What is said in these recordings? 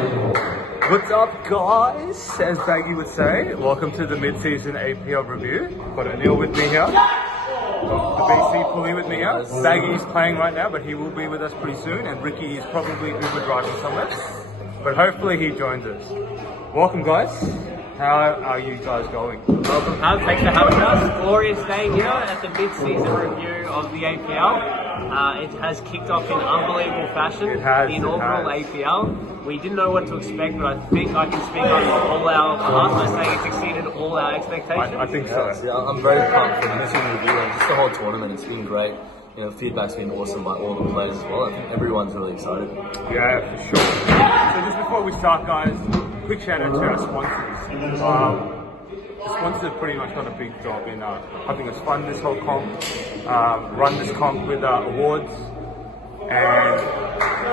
What's up, guys? As Baggy would say, welcome to the mid-season APL review. Got ANIL with me here. Got the BC Pulley with me here. Baggy's playing right now, but he will be with us pretty soon. And Ricky is probably Uber driving somewhere, but hopefully he joins us. Welcome, guys. How are you guys going? Welcome, Hub. Thanks for having us. Glorious day here at the mid-season review of the APL. It has kicked off in unbelievable fashion. It has, the inaugural APL. We didn't know what to expect, but I think I can speak on all our behalf by saying it's exceeded all our expectations. I think so. Yeah, I'm very pumped for the mid-season review and just the whole tournament. It's been great. You know, feedback's been awesome by all the players as well. I think everyone's really excited. Yeah, for sure. So just before we start, guys, quick shout out to our sponsors. The sponsors have pretty much done a big job in helping us fund this whole comp, run this comp with awards, and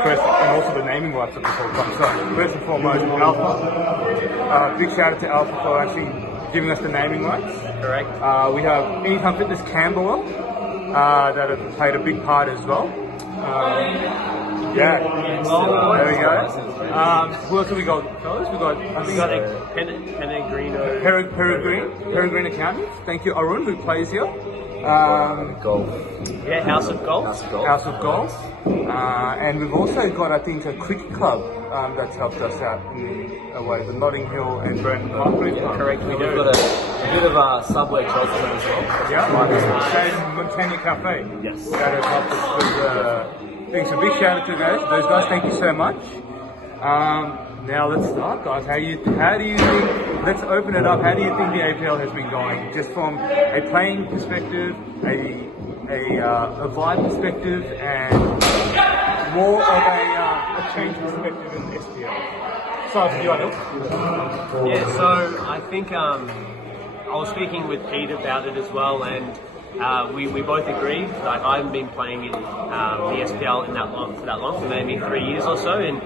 also the naming rights of this whole comp. So first and foremost, Alpha. Big shout out to Alpha for actually giving us the naming rights. Correct. We have Anytime Fitness Camberwell that have played a big part as well. Yeah, there we go. Who else have we got, fellas? We got Peregrine Accountants. Thank you, Arun, who plays here. Golf. Yeah, House of Golf. House of Golf. And we've also got, I think, a cricket club that's helped us out in a way. The Notting Hill and Brandon Park. Yeah, correct, we do. We've got a bit of Subway Chelsea as well. Yeah, and Montana Cafe. Yes. That has helped us with things. So big shout out to those guys. Thank you so much. Now let's start, guys. How do you think? Let's open it up. How do you think the APL has been going? Just from a playing perspective, a vibe perspective, and more of a change perspective in the SPL. So for you, Anil. Yeah, so I think I was speaking with Pete about it as well, and we both agree. Like, I haven't been playing in the SPL for that long, for maybe 3 years or so, and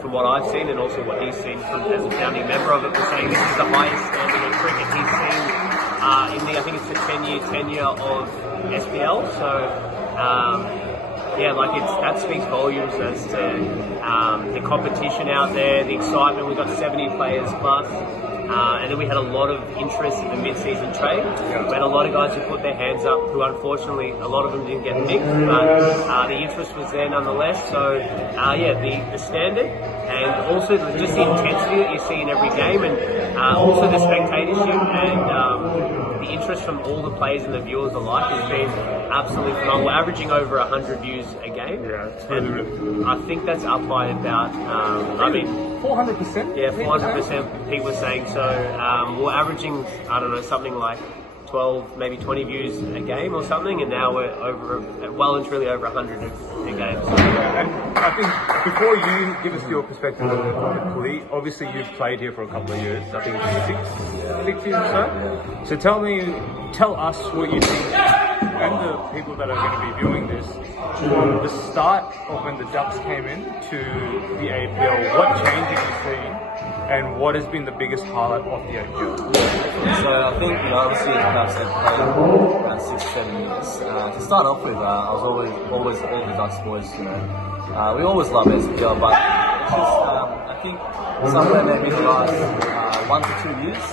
from what I've seen and also what he's seen as a founding member of it, we're saying this is the highest standard of cricket he's seen I think it's the 10-year tenure of SPL. So yeah, like that speaks volumes as to the competition out there, the excitement. We've got 70 players plus. And then we had a lot of interest in the mid-season trade. Yeah. We had a lot of guys who put their hands up who unfortunately, a lot of them didn't get picked, but the interest was there nonetheless. So yeah, the standard and also just the intensity that you see in every game, and also the spectatorship and the interest from all the players and the viewers alike has been absolutely phenomenal. We're averaging over 100 views a game. Yeah, it's really. I think that's up by about, 400%? Yeah, 400%, Pete was saying. So we're averaging, I don't know, something like 12, maybe 20 views a game or something, and now we're well and truly over 100 a game. So. Yeah, and I think before you give us your perspective on the Pulley, obviously you've played here for a couple of years, I think 6 years or so. So tell us what you think, and the people that are going to be viewing this, from the start of when the Ducks came in to the APL, what changes you see? And what has been the biggest highlight of the APL? So I think, obviously, as I've said, played around 6-7 years. To start off with, I was always all the Ducks boys, we always love SPL, but it's just, I think somewhere maybe the last 1 to 2 years,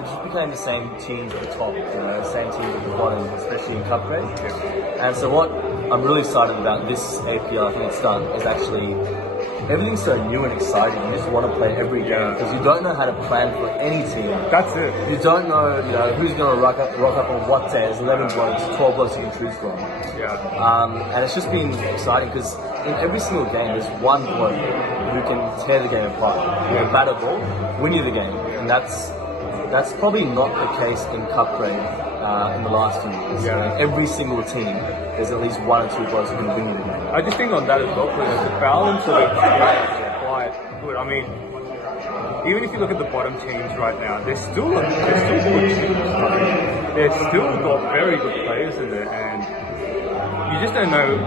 it just became the same teams at the top, same teams at the bottom, especially in Cup grade. Yeah. And so what I'm really excited about this APL, I think it's done, is actually everything's so new and exciting. You just want to play every game because you don't know how to plan for any team. That's it. You don't know, who's going to rock up on what day. There's 11 blokes, 12 blokes you can choose from. Yeah. And it's just been exciting because in every single game, there's one bloke who can tear the game apart. Bat a ball, win you the game, and that's probably not the case in Cup grade in the last few years. Yeah. Every single team, there's at least 1 or 2 blokes who can win you the game. I just think on that as well, because the balance of it is quite good. I mean, even if you look at the bottom teams right now, they're still good teams. They've still got very good players in there, and you just don't know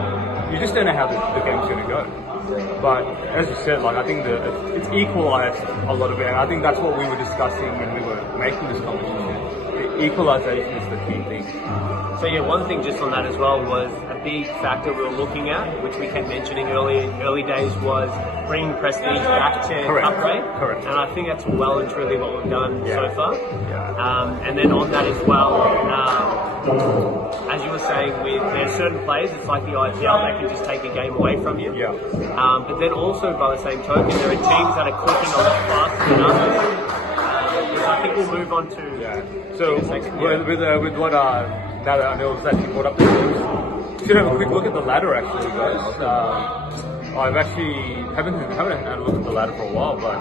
how the game's going to go. But as you said, like, I think it's equalised a lot of it, and I think that's what we were discussing when we were making this competition. equalisation is the key thing. So yeah, one thing just on that as well was a big factor we were looking at, which we kept mentioning early days, was bringing prestige back to upgrade. Correct. And I think that's well and truly what we've done so far. Yeah. And then on that as well, as you were saying, there's certain players, it's like the IPL, that can just take a game away from you. Yeah. But then also by the same token, there are teams that are clicking a lot faster than others. I think we'll move on to. So with what now that ANIL's actually brought up the teams, should have a quick look at the ladder actually, guys. I've actually haven't had a look at the ladder for a while, but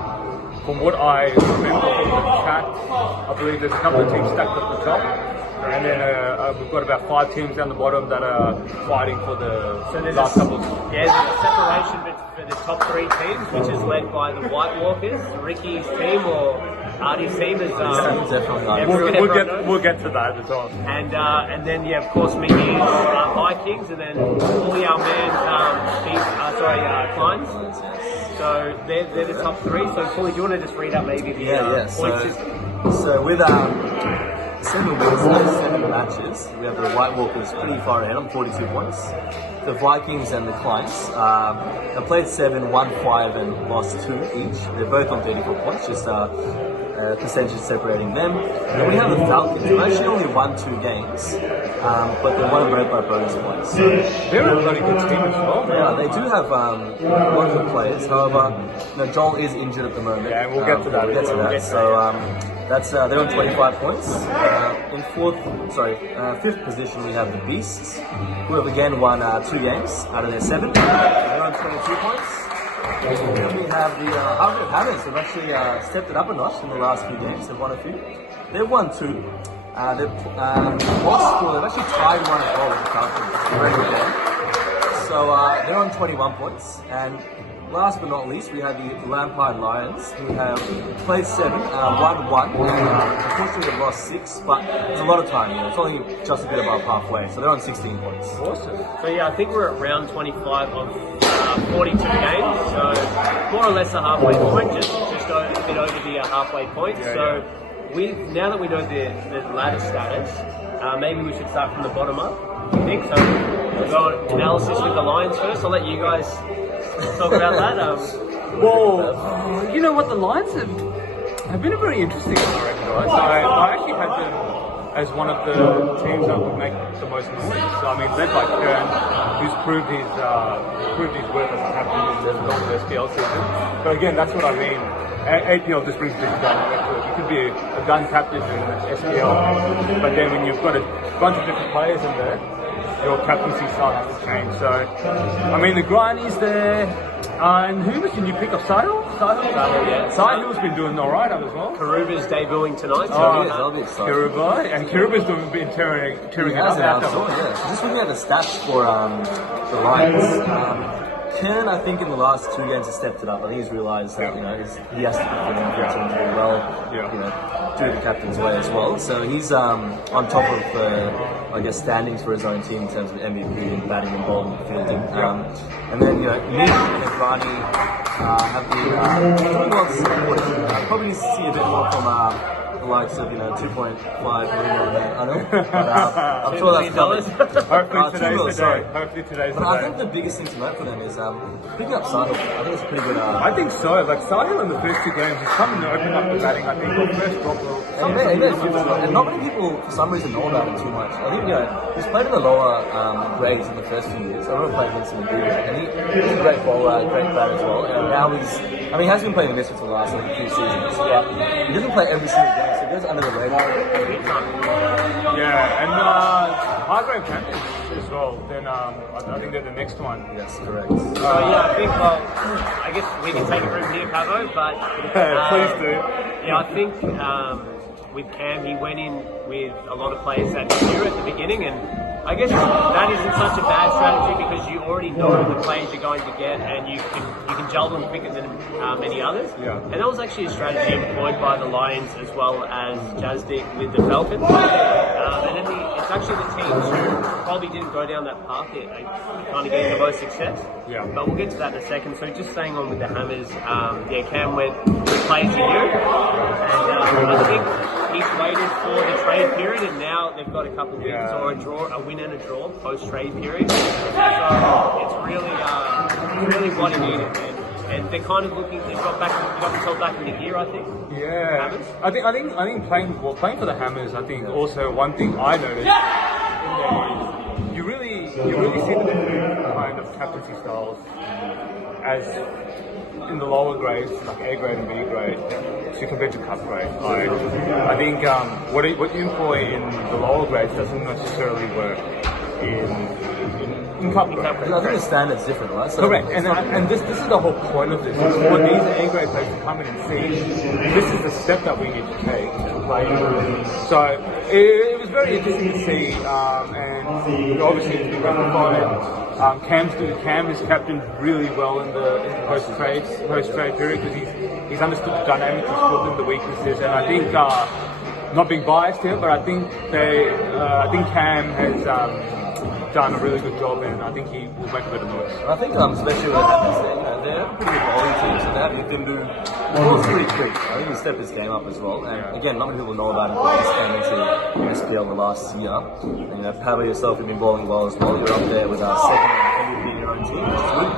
from what I remember from the chat, I believe there's a couple of teams stacked at the top, and then we've got about 5 teams down the bottom that are fighting for the last couple. Yeah, there's a separation for the top 3 teams, which is led by the White Walkers, Ricky's team or Artie's team is definitely we'll get to that as well. And then of course Mickey's Vikings, and then all our Kleins. So they're the top 3. So Paulie, do you want to just read out maybe the point system? So with 7 wins, 7 matches, we have the White Walkers pretty far ahead on 42 points. The Vikings and the Kleins, they played 7, won 5 and lost 2 each. They're both on 34 points, just percentage separating them. And we have the Falcons, who actually only won 2 games, but they won both by bonus points. So they're a very good team as well. Yeah, they do have a lot of good players. However, Joel is injured at the moment. Yeah, and we'll get to that. We'll get to that. So that's they're on 25 points. In 5th position we have the Beasts, who have again won 2 games out of their 7. They're on 22 points. Then we have the Harvard Hammers. They've actually stepped it up a notch in the last few games. They've won a few. They've won 2. They've lost 4. They've actually tied 1 as well with the Falcons. Very good game. So they're on 21 points. And last but not least, we have the Lampard Lions, who have played 7, won 1. Unfortunately, they've lost 6, but it's a lot of time. It's only just a bit above halfway. So they're on 16 points. Awesome. So yeah, I think we're at round 25 of 42 games, so more or less a halfway point, just a bit over the halfway point. Now that we know the ladder status, maybe we should start from the bottom up, I think. So we'll go on analysis with the Lions first. I'll let you guys talk about that. Well, you know what, the Lions have been a very interesting one, I reckon, guys. I actually had them as one of the teams that would make the most noise. So, I mean, led by Kern, who's proved his worth as a captain in the long SPL season. But again, that's what I mean. APL just brings different dynamic to it. You could be a gun captain in SPL, but then when you've got a bunch of different players in there, your captaincy style has to change. So, I mean, the grind is there. And who can you pick up? Sahil? Sahil's been doing alright as well. Karuba's debuting tonight. That'll be exciting. Karuba's been tearing it up. Just looking at the stats for the Lions. Ken, I think in the last 2 games has stepped it up. I think he's realised that he has to perform for the team to do well. Do it the captain's way as well. So he's on top of standings for his own team in terms of MVP and batting and bowling and fielding. And then Nick and Rani have been doing well supporting. Probably needs to see a bit more from the likes of 2.5 million on that. I know, but I'm sure that's coming. Hopefully today's But I think the biggest thing to note for them is picking up Sahil. I think it's a pretty good. I think so. Like Sahil in the first 2 games, he's coming to open up the batting. I think the first drop. And not many people, for some reason, know about him too much. I think he's played in the lower grades in the first few years. I remember playing against him in Brisbane, and he's a great bowler, great bat as well. And now he has been playing the Misfits for the last few seasons. But he doesn't play every single game. So he goes under the radar. Yeah, and Hargrave Panthers as well. Then I think they're the next one. Yes, correct. I think. I guess we can take it from here, Pavo. But please do. Yeah, I think with Cam, he went in with a lot of players that he knew at the beginning, and I guess that isn't such a bad strategy because you already know the players you're going to get, and you can gel them quicker than many others. Yeah. And that was actually a strategy employed by the Lions as well as Jazdik with the Falcons. And then it's actually the teams who probably didn't go down that path yet. They kind of getting the most success. Yeah. But we'll get to that in a second. So just staying on with the Hammers, Cam went with players he knew, and I think he's waited for the trade period, and now they've got a couple of wins Yeah. or a win and a draw post trade period. So it's really what he needed, and they're kind of looking. They've got themselves back in the gear, I think. Yeah, Hammers? I think playing for the Hammers. I think also one thing I noticed in there is you really see the different kind of captaincy styles as in the lower grades, like A grade and B grade, to compared to cup grade. Like, I think what you employ in the lower grades doesn't necessarily work in cup grade. I think the standard's different, right? So Correct, and this is the whole point of this. Is for these A grade players to come in and see, this is the step that we need to take to play. So it was very interesting to see, and obviously it's been rectified. Cam is captained really well in the post trade period because he's understood the dynamics of Scotland, the weaknesses, and I think not being biased here, but I think Cam has done a really good job, and I think he will make a bit of noise. I think especially with the Hammers, they have a pretty good bowling team, so they have Yutindu. The ball's pretty quick. I think he stepped his game up as well. And again, not many people know about him, but he's came into SPL the last year. And Pablo yourself have been bowling well as well. You're up there with our second MVP in your own team, which is good.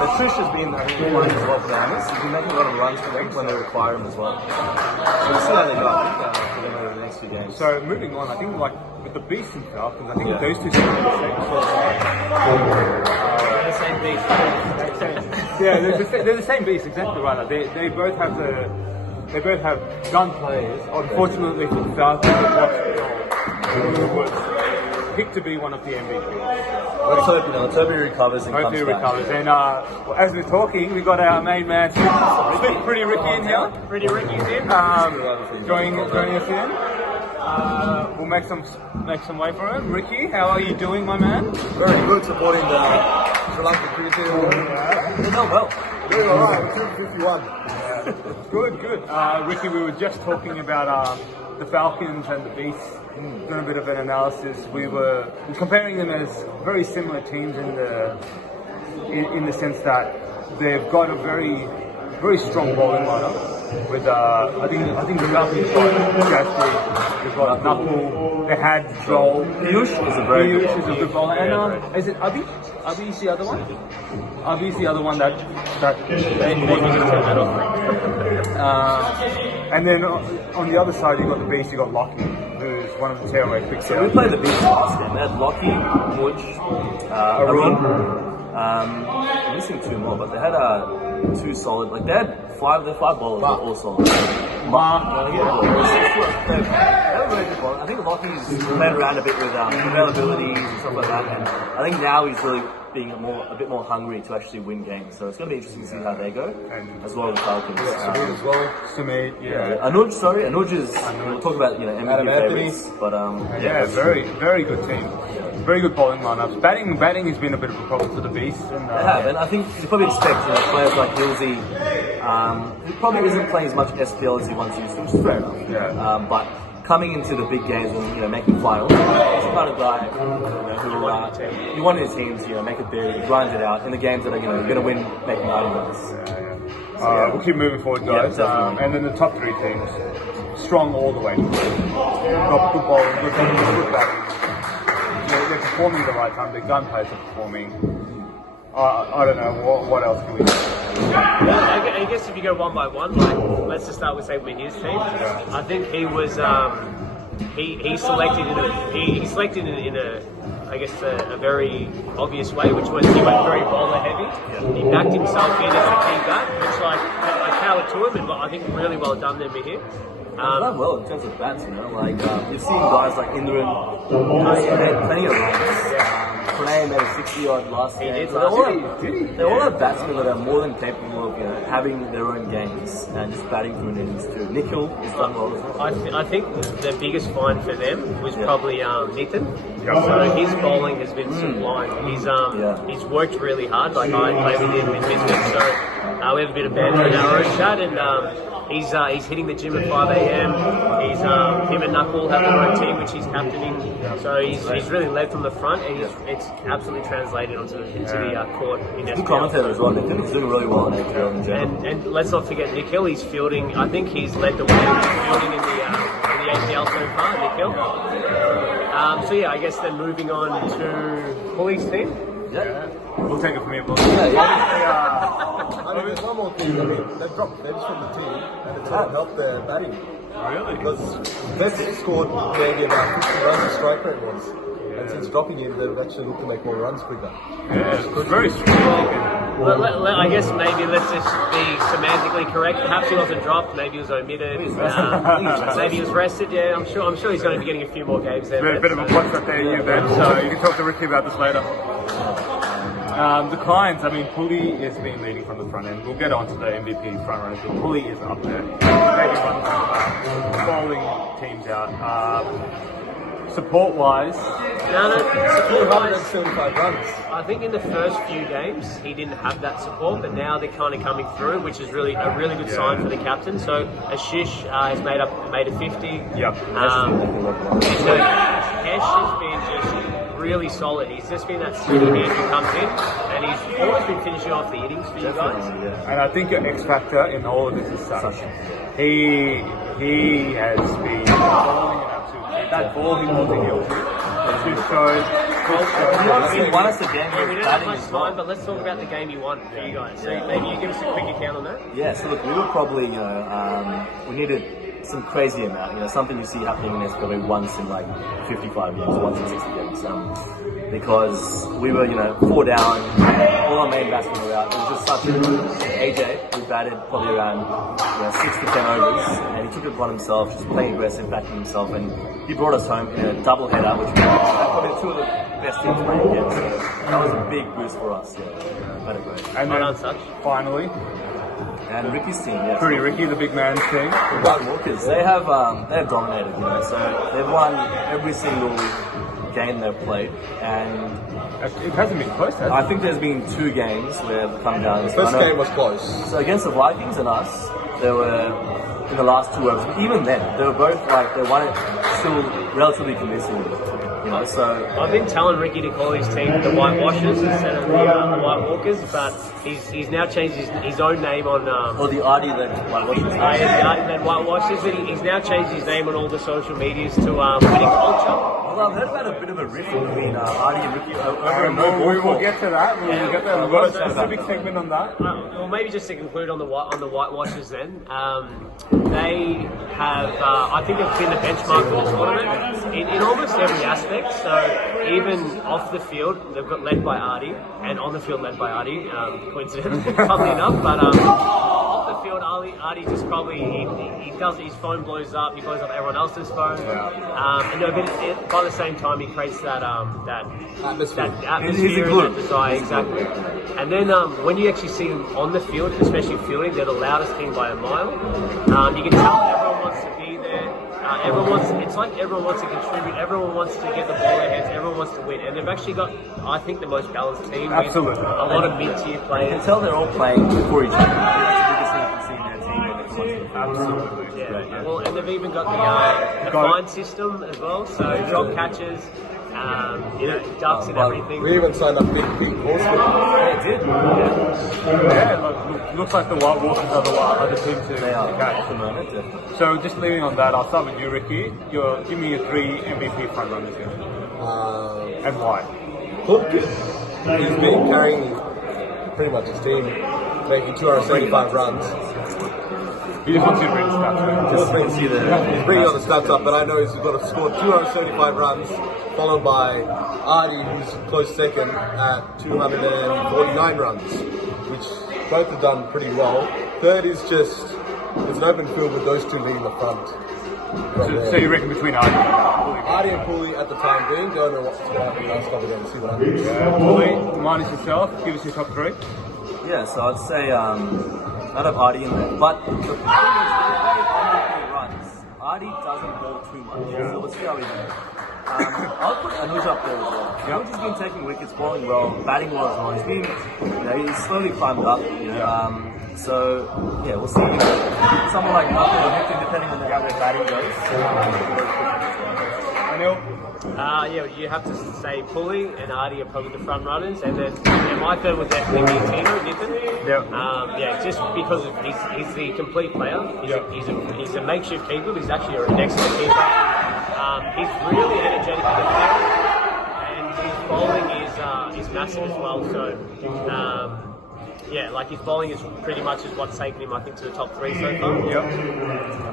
But Trish has been, I think, playing as well for the Hammers. He's been making a lot of runs for them when they require him as well. So we'll see how they go, I think, for them over the next few games. So moving on, I think like with the Beasts and Falcons, I think those two seem to be the same sort of The same beast. yeah, they're the same beast, exactly right. Like, they both have gun players. Unfortunately for the Falcons, who was picked to be one of the MVPs. Let's hope he recovers and Hope comes he back. recovers. And as we're talking, we've got our main man, Pretty Ricky in here. Pretty Ricky's in. Joining us in. We'll make some way for him. Ricky, how are you doing, my man? Very good, supporting the Sri Lankan cricket team. You're not well. Doing alright, we're 51. Good. Ricky, we were just talking about the Falcons and the Beasts, doing a bit of an analysis. We were comparing them as very similar teams in the sense that they've got a very strong bowling lineup. With I think the Falcons got Jasper, they've got Knuckle, they had Joel. Piyush is a very good bowler. And is it Abhi? Abhi's the other one? Abhi's the other one that and then on the other side you got the Beast, you got Lockie, who's one of the tearaway quick So we played the Beast last game. They had Lockie, Mudge, Arun. I'm missing two more, but they had two solid. Like they had five bowlers were all solid. I think Lockie's played around a bit with availabilities and stuff like that, and I think now he's really being a bit more hungry to actually win games. So it's going to be interesting to see how they go, as well as the Falcons. Sumit as well. Sumit, yeah. Anuj is. We'll talk about MVP favorites, but very good team. Very good bowling lineups. Batting has been a bit of a problem for the Beasts. And, they have, and I think you probably expect players like Hilsey, who probably isn't playing as much SPL as he once used to, which is fair enough. Yeah. But coming into the big games and making finals, he's the kind of guy who you want his teams make it big, he grinds it out in the games that are going to win, making 90 runs. We'll keep moving forward, guys. And then the top three teams, strong all the way. Got good bowling, good batting. They're performing at the right time. The gun players are performing. I don't know what else can we do. I guess if you go one by one, let's just start with say with his team. I think he was he selected in a very obvious way, which was he went very bowler heavy. He backed himself in as a key bat, which I powered to him, and I think really well done there for him. He's done well in terms of bats, you've seen guys like Indran, he made plenty of runs. Pranay made a 60-odd last game. They all have batsmen that are more than capable of having their own games and just batting through innings too. Nikhil has done well as well. I think the biggest find for them was probably Nitin. So his bowling has been sublime. He's worked really hard. Like I play with him in business, so we have a bit of banter in our own chat, and he's hitting the gym at 5 a.m. He's him and Knuckle have their own team which he's captaining. So he's really led from the front, and it's absolutely translated into the court in SPL. Good commentator as well, Nick. He's doing really well in APL in general. And let's not forget Nikhil. He's fielding. I think he's led the way in fielding in the APL so far. Nikhil. So yeah, I guess then moving on to Pulley's team. Yeah. We'll take it from here, boys. I mean, there's one more thing. I mean, they've dropped bench from the team, and it's going to help their batting. Really? Because Bench scored maybe about 50 runs, the strike rate was. And since dropping him, they've actually looked to make more runs quicker. Yeah, it's very strong. I guess maybe let's just be semantically correct. Perhaps he wasn't dropped. Maybe he was omitted. Maybe he was rested. Yeah, I'm sure he's going to be getting a few more games there. A bit of a push right there, you Ben. So you can talk to Ricky about this later. The clients, I mean, Pulley has been leading from the front end. We'll get on to the MVP front runners, but Pulley is up there. Maybe one bowling teams out. Support-wise, Support-wise, 75 runs. I think in the first few games he didn't have that support, but now they're kind of coming through, which is really a really good sign for the captain. So Ashish has made a 50. Yep. Hesh has been just really solid. He's just been that steady hand who comes in, and he's always been finishing off the innings for you guys. And I think your X factor in all of this is such. He has been bowling an absolute treat. That ball he bowled to Giltree. Just shows. He won us the game. We don't have much time, but let's talk about the game you won for you guys. So maybe you give us a quick account on that. Yeah, so look, we were probably, we needed some crazy amount, something you see happening in this probably once in like 55 games, once in 60 games. Because we were, 4 down, all our main batsmen were out. It was just such a AJ, who batted probably around 6 to 10 overs, and he took it upon himself, just playing aggressive, backing himself, and he brought us home in a double header, which was probably two of the best teams playing against. So that was a big boost for us. Yeah, great. And then finally, and Ricky's team, yes. Pretty Ricky, the big man's team. But Walkers, they have dominated, so they've won every single game they've played, and it hasn't been close, has it? I think there's been 2 games where they've come down. The first game was close. So against the Vikings and us, they were in the last 2 overs. But even then, they were both they won it still relatively convincingly. So I've been telling Ricky to call his team the Whitewashers instead of the White Walkers, but he's now changed his own name on. Or the Artie-led Whitewashers. The Artie-led Whitewashers, but he's now changed his name on all the social medias to Winning Culture. Well, I've heard about a bit of a rift between Artie and Ricky We will get to that. We'll get there. We've got a specific segment on that. Well, maybe just to conclude on the Whitewashers then, they have, I think they've been the benchmark for the tournament in almost every aspect. So even off the field, they've got led by Artie, and on the field led by Artie, coincidentally, funnily enough. But off the field, Artie just probably he does his phone blows up, he blows up everyone else's phone. But by the same time, he creates that atmosphere and that desire, exactly. And then when you actually see them on the field, especially fielding, they're the loudest team by a mile. You can tell everyone wants to be there. It's like everyone wants to contribute, everyone wants to get the ball in their hands, everyone wants to win, and they've actually got, I think, the most balanced team. Absolutely. With a lot of mid-tier players. You can tell they're all playing for each other. That's the biggest thing you can see in their team. Absolutely. Yeah. Well, and they've even got the fine system as well, so drop catches, ducks and everything. We even signed up big horse. Yeah, it did. Yeah, looks like the White Walkers are the other team to catch at the moment. So just leaving on that, I'll start with you, Ricky. Give me your 3 MVP front runners here. And why? PULKIT. He's been carrying pretty much his team, making 275 runs. You just want to bring the stats. He's bringing all the stats up, but I know he's got to score 275 runs, followed by Artie, who's close second at 249 runs, which both have done pretty well. Third is just, it's an open field with those 2 leading the front. So you reckon between Artie and Pulley at the time being, don't know what's going to happen last couple of games, see what happens. Pulley, minus yourself, give us your top 3. Yeah, so I'd say out of Artie in there. But the thing is, the runs, Artie doesn't bowl too much. So let's see how he does. I'll put Anuj up there as well. Anuj has been taking wickets, bowling well, batting well as well. He's been, he's slowly climbed up. So yeah, we'll see. Someone like Knuckle or Hector, depending on how their batting goes. Anil? Yeah, you have to say Pulley and Artie are probably the front runners, and then my third would definitely be Tino Nippon. Yeah, just because he's the complete player. He's a makeshift keeper, but he's actually an excellent keeper. He's really energetic in the field, and his bowling is massive as well. So. Yeah, like his bowling is pretty much is what's taken him, I think, to the top 3 so far. Yep.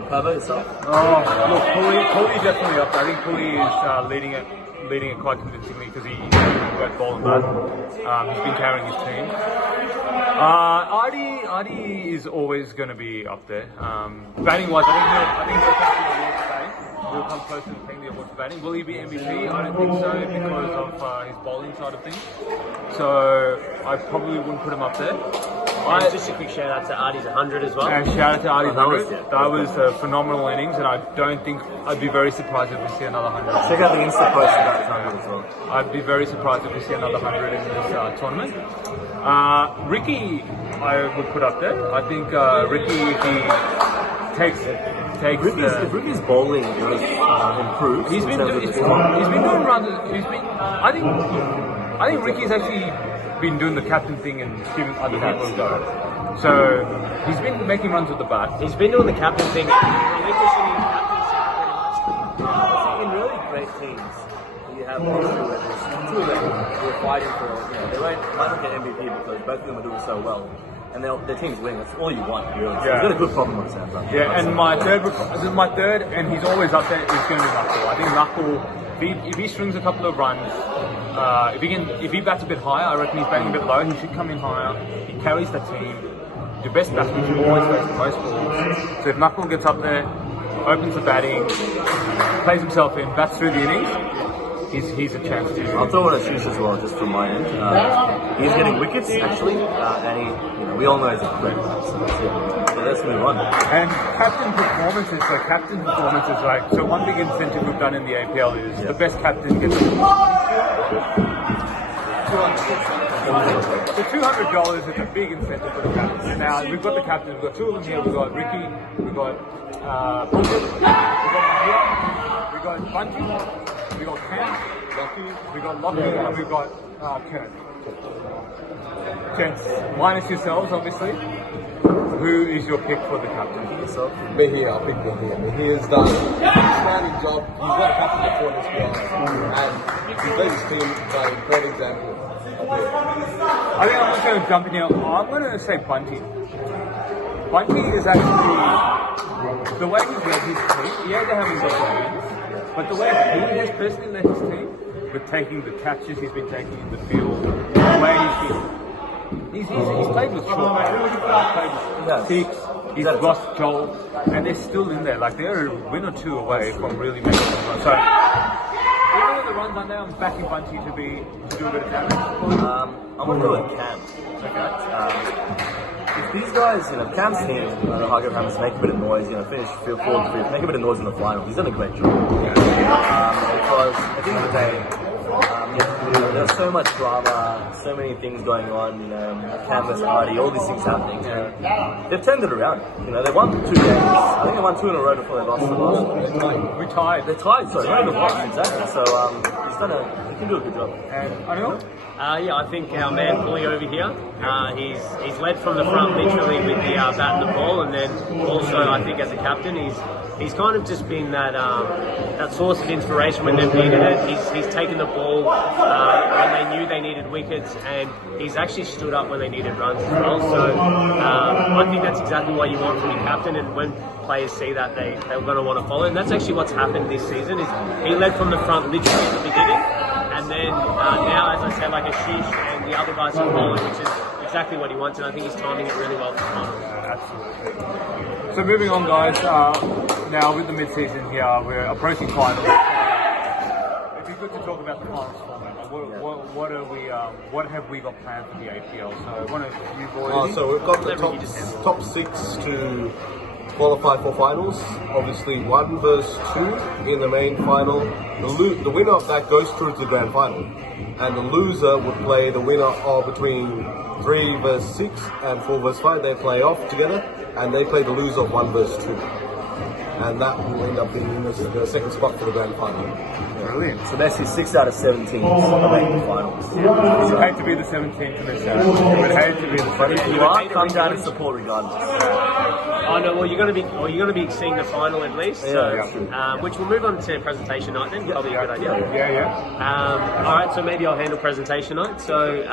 How about yourself? Oh, look, Pulley's definitely up. I think Pulley is leading it quite convincingly because he's both ball and bat. He's been carrying his team. Artie is always going to be up there. Batting wise, I think he'll come close to taking the award for batting. Will he be MVP? I don't think so because of his bowling side of things. So I probably wouldn't put him up there. And just a quick shout out to Artie's 100 as well. And shout out to Artie's 100. That was a phenomenal innings, and I don't think I'd be very surprised if we see another 100. Check out the Insta post about his 100 as well. I'd be very surprised if we see another 100 in this tournament. Ricky, I would put up there. I think Ricky, if he takes if Ricky's bowling improves, he's been doing runs. I think Ricky's actually been doing the captain thing and giving other people a go. So he's been making runs with the bat. He's been doing the captain thing, relinquishing his captaincy pretty much. In really great teams, you have history where there's 2 of them who are fighting for, they might not get MVP because both of them are doing so well. And their team's winning. That's all you want, really. So you've got a good problem on his hands. Yeah, and my third, and he's always up there, is going to be Knuckle. I think Knuckle, if he strings a couple of runs, if he bats a bit higher, I reckon he's batting a bit low. He should come in higher. He carries the team. The best batsman should always face the most balls. So if Knuckle gets up there, opens the batting, plays himself in, bats through the innings, he's a chance to. I'll throw in a choose as well, just from my end. He's getting wickets actually, and we all know he's a great player. So let's move on. And captain performances, so one big incentive we've done in the APL is the best captain gets $200. So $200 is a big incentive for the captain. Now we've got the captain, we've got 2 of them here. We've got Ricky, we've got PULKIT, we've got Bunty, we got Cam, we got Lockie, and we've got Kenneth. Gents, minus yourselves, obviously. Who is your pick for the captain? Yourself? Mihir, I'll pick Mihir. Mihir's done an outstanding job. He's got a captain before this year, and he's led his team by a great example. I think I'm just going to jump in here. I'm going to say Bunty. Bunty is actually, the way he's led his team, he had to have his wins, but the way he has personally led his team, with taking the catches he's been taking in the field, the way he's played with Shaw, he's played with Six, he's lost Joel, and they're still in there. Like they're a win or 2 away from really making some runs. So even with the runs on there, I'm backing Bunty to do a bit of damage. I'm going to go with Cam. If these guys, Cam's team, Hugger Hammers make a bit of noise, finish field 4th, 5th, make a bit of noise in the final. He's done a great job. Because at the end of the day, there's so much drama, so many things going on, Cam versus Artie, all these things happening. They've turned it around. They won 2 games. I think they won 2 in a row before they lost the last one. We're tied. They're tied, sorry. Exactly. So he can do a good job. And Anil? Yeah, I think our man Pulley over here, he's led from the front literally with the bat and the ball, and then also I think as a captain he's kind of just been that source of inspiration when they've needed it. He's taken the ball when they knew they needed wickets, and he's actually stood up when they needed runs as well. So I think that's exactly what you want from your captain, and when players see that, they're going to want to follow. And that's actually what's happened this season. Is he led from the front literally at the beginning. And then now, as I said, like a Sheesh and the other guys are following, which is exactly what he wants, and I think he's timing it really well for the finals. Absolutely. So moving on, guys. Now with the mid-season here, we're approaching finals. It'd be good to talk about the finals format. What have we got planned for the APL? So one of you boys. So we've got the top 6 to qualify for finals. Obviously 1 versus 2 in the main final. The winner of that goes through to the grand final, and the loser would play the winner of between 3 versus 6 and 4 versus 5, they play off together, and they play the loser of 1 versus 2. And that will end up being the second spot for the grand final. Brilliant. So basically 6 out of 7 teams are making the finals. You hate to be the 17th to miss out. You would hate to be the But if 17th. you are, come down and support regardless. Oh no, well you're going to be seeing the final at least. Which we'll move on to presentation night then. Probably a good idea. Yeah. All right, so maybe I'll handle presentation night. So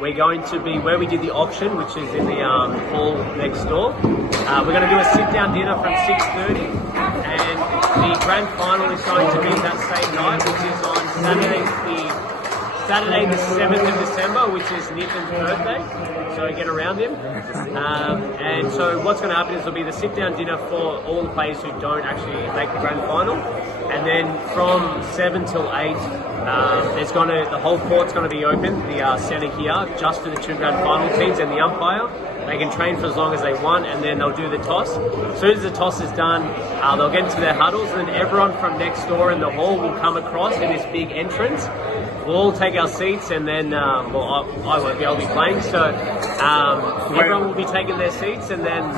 we're going to be where we did the auction, which is in the hall next door. We're going to do a sit-down dinner from 6:30, and the grand final is going to be that same night, which is on Saturday the 7th of December, which is Nathan's birthday. So get around him. And so what's going to happen is there'll be the sit-down dinner for all the players who don't actually make the grand final. And then from 7 till 8, the whole court's going to be open, the centre here, just for the 2 grand final teams and the umpire. They can train for as long as they want, and then they'll do the toss. As soon as the toss is done, they'll get into their huddles, and then everyone from next door in the hall will come across in this big entrance. We'll all take our seats, and then, I won't be, I'll be playing, so everyone will be taking their seats, and then,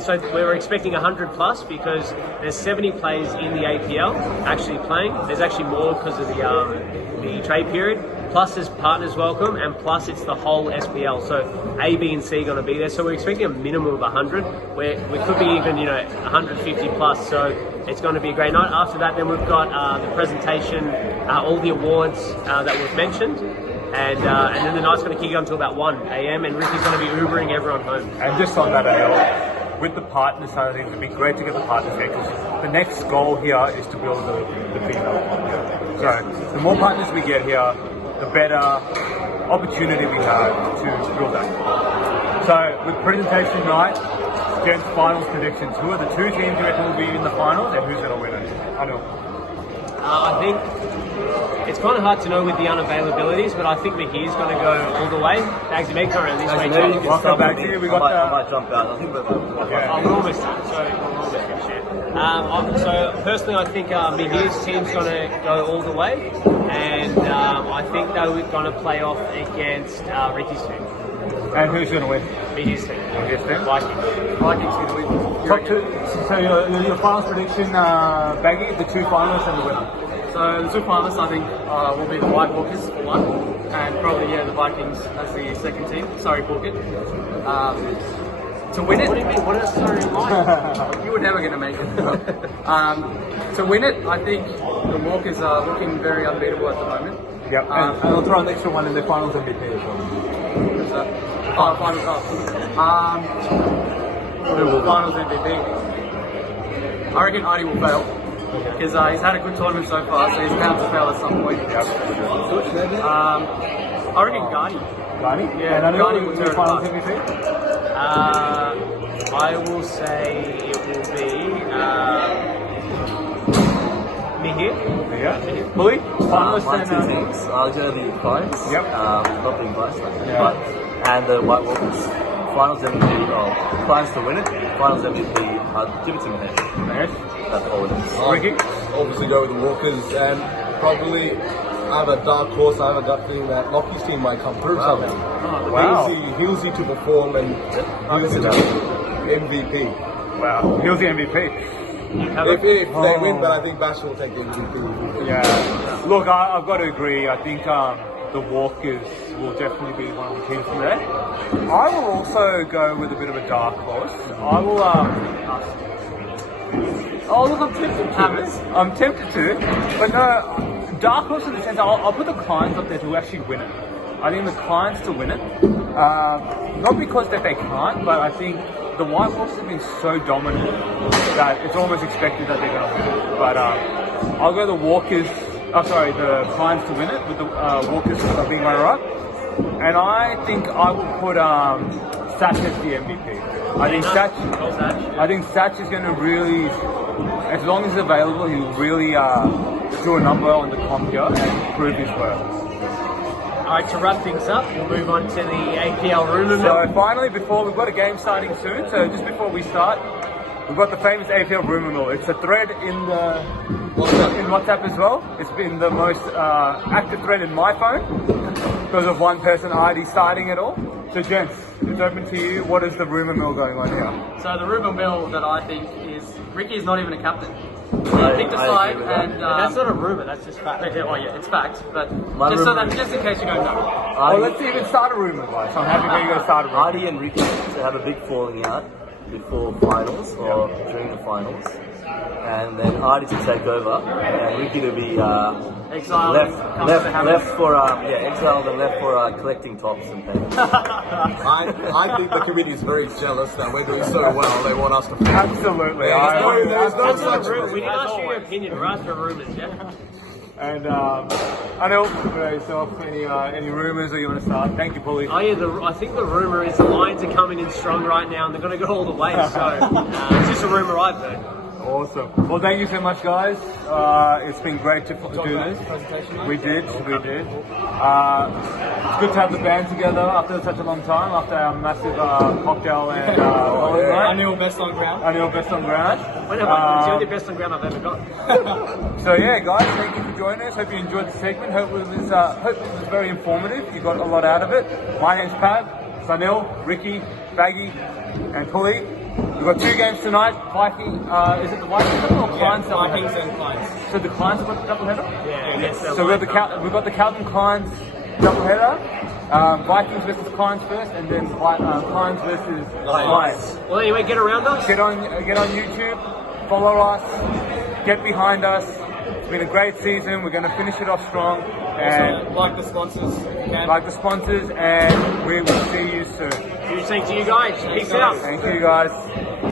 so we're expecting 100 plus, because there's 70 players in the APL actually playing. There's actually more because of the trade period. Plus there's partners welcome, and plus it's the whole SPL. So A, B and C are going to be there. So we're expecting a minimum of 100. We could be even, 150 plus. So it's going to be a great night. After that, then we've got the presentation, all the awards that we've mentioned. And then the night's going to kick on until about 1 a.m. and Ricky's going to be Ubering everyone home. And just on that, AL, with the partner side of things, it'd be great to get the partners here, because the next goal here is to build the female one. So the more partners we get here, the better opportunity we have to build that. So with presentation night, gents finals predictions. Who are the 2 teams you reckon will be in the finals, and who's going to win it? ANIL. I think it's kind of hard to know with the unavailabilities, but I think Mahir's going to go all the way. BHAGGSY, make her around this way. Maybe you can start BHAGGSY. I might jump out. I think we're we're almost done, so we're almost going to share. So personally, I think Mahir's team's going to go all the way, and I think they're going to play off against Ricky's team. And who's going to win? Mahir's team. Mahir's team? Vikings going to win. Top 2. So your finals prediction, BHAGGSY, the 2 finalists and the winner. So the 2 finalists, I think, will be the White Walkers for 1, and probably the Vikings as the second team. Sorry, PULKIT. To win it. What do you mean? What is sorry like? You were never going to make it. To win it, I think the Walkers are looking very unbeatable at the moment. Yep. And I'll throw an extra one in the finals MVP as well. Who's that? Finals Finals MVP. I reckon Artie will fail. Because he's had a good tournament so far, so he's bound to fail at some point. I reckon Garni. Garni? Yeah, and Garni will tear it apart. finals MVP? I will say it will be Mahir. Yeah. Bully? Finalists my and 2 teams. I'll go the Clients. Yep. Not being biased, and the White Walkers. Finals MVP. Clients to win it. Finals MVP. I'll give it to Mahesh. That's all it is. Ricky? Obviously go with the Walkers, and probably I have a dark horse. I have a gut feeling that Lockie's team might come through somehow. Wow. Hilsey to perform, and Hilsey to MVP. Wow. He's the MVP. If they win, but I think Bash will take the MVP. Yeah. Look, I've got to agree. I think the Walkers will definitely be one of the teams from there. I will also go with a bit of a dark horse. I will. Oh, look, I'm tempted to. But no, dark horse in the sense, I'll put the Clients up there to actually win it. I think the Clients to win it. Not because that they can't, but I think the White Walkers have been so dominant that it's almost expected that they're going to win it. But I'll go the the Clients to win it, with the Walkers being runner-up. And I think I will put Satch as the MVP. I think Satch is going to really, as long as he's available, he'll really do a number on the comp here and prove his worth. Alright, to wrap things up, we'll move on to the APL rumour mill. So finally, we've got a game starting soon, so just before we start, we've got the famous APL rumour mill. It's a thread in WhatsApp as well. It's been the most active thread in my phone. because of one person already starting it all. So gents, it's open to you. What is the rumour mill going on here? So the rumour mill that I think is Ricky is not even a captain. He picked a I side agree with that. and That's not a rumour, that's just fact. oh yeah, it's fact. But My just so rumour that just in case you don't know. Well, let's even start a rumour, guys. So I'm happy that you're going to start a rumour. Artie and Ricky to have a big falling out before finals or during the finals, and then Artie to take over and Ricky to be Exiled and come to the left for exiled and left for collecting tops and things. I think the committee is very jealous that we're doing so well. They want us to fail. Absolutely. There's no That's not such a rumour. We thing. didn't ask you your opinion, we're asking rumours, yeah? And Anil, for yourself, any rumours that you want to start? Thank you, Paulie. Oh yeah, I think the rumour is the Lions are coming in strong right now and they're going to go all the way, so it's just a rumour I've heard. Awesome. Well, thank you so much, guys. It's been great to do this. We did. It's good to have the band together after such a long time, after our massive cocktail and night. Anil best on ground. Anil best on ground. Whenever, it's the only best on ground I've ever got. So yeah, guys, thank you for joining us. Hope you enjoyed the segment. Hope it was very informative. You got a lot out of it. My name's Pat, Anil, Ricky, Baggy, and Pulley. We've got 2 games tonight. Viking, is it the Vikings or Clines? Vikings and Clines. So the Clines have got the doubleheader? Yeah, yes, So we've got the Carlton Clines doubleheader. Vikings versus Clines first, and then Clines versus Lions. Well, anyway, get around us. Get on YouTube, follow us, get behind us. It's been a great season. We're going to finish it off strong. And Like the sponsors. and we will see you soon. Huge thanks to you guys. Peace out. Thank you, guys.